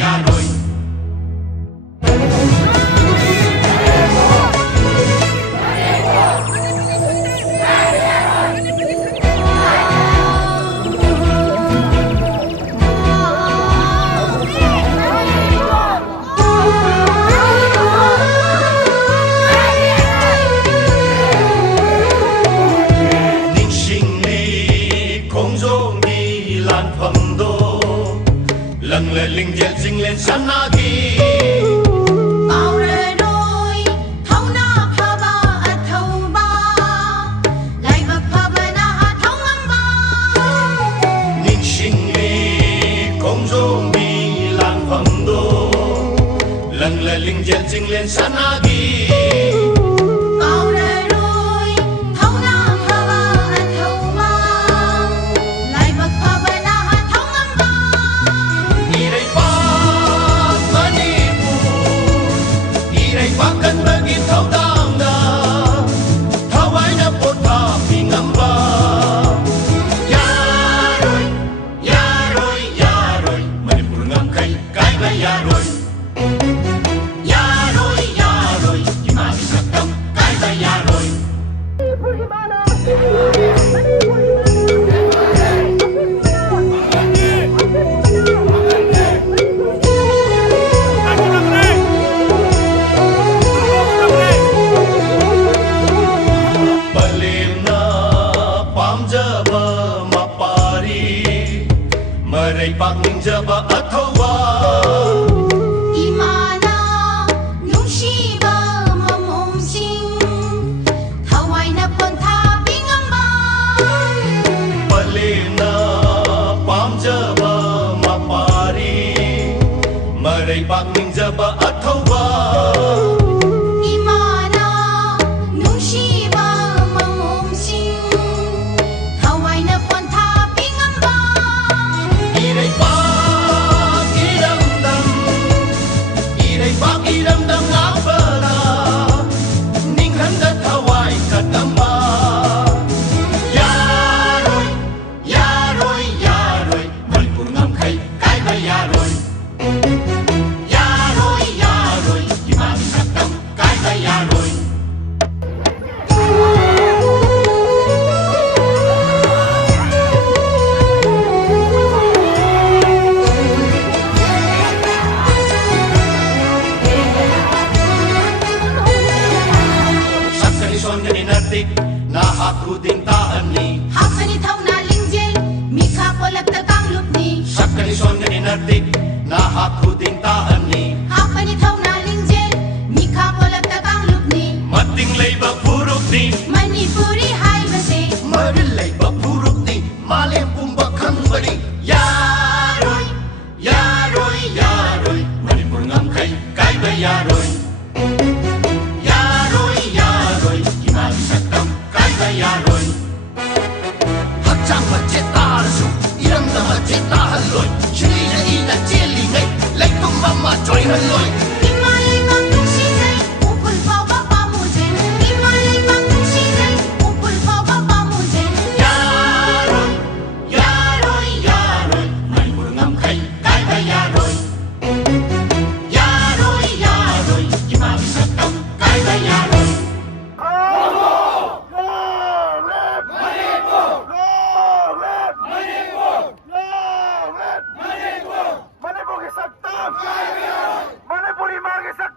ยารวยlần lệ linh diện dinh lên sân na ghi bao rê đôi thâu na pha ba a thâu ba lại bậc pha ba na a thâu âm ba ninh sinh ly không dô mi lan phẩm đô lần lệ linh diện dinh lên sân na ghi bao rê đôi thâu na pha ba a thâu ba lại bậc pha ba na a thâu âm ba Bahkan bagi kau dangda Tawainya pota pingamba Yaroi, yaroi, yaroi Manipur ngam kai, kai ba yaroi Yaroi, yaroi Imami sakam, kai ba yaroi Merai pak ning jaba athawa imana nung shi ba mamom sing thawai na pon tha pingam ba palena pam jaba mapari Merai pak ning jaba athawa imana nung shi ba mamom sing thawai na pon tha pingam ba Irai pak idam dam ngapala Ning handa thawai katamba Yaroi, yaroi, yaroi Manipur ngam khai, kai ba yaroi Yaroi, yaroi Imami sakam, kai ba yaroi Na aku ding taan ni hakani thau na lingjel mikha kolap ta kang lup ni Sakani son gani nardik Na aku ding taan ni hakani thau na lingjel mikha kolap ta kang lup ni Mating leiba puruk ni manipuri hai base Maril leiba puruk ni Malem pumba khang badi Yaroi, yaroi, yaroi Manipur ngam khai, kai ba yaroi Yaroi, yaroi Imami sakam, kai ba yaroi Hakchang macet tasu Iram na macet tahaloi Shri na ina jeli ngai Laikung mama joy haloi Imalay bang nung sinay upul pa ba pa mo jen Imalay bang nung sinay upul pa ba pa mo jen Yaroi, yaroi, yaroi Manipur ngam khai, kai ba yaroi Yaroi, yaroi Imami sakam, kai ba yaroi Manipuri Marga Saktam! Manipuri Marga Saktam!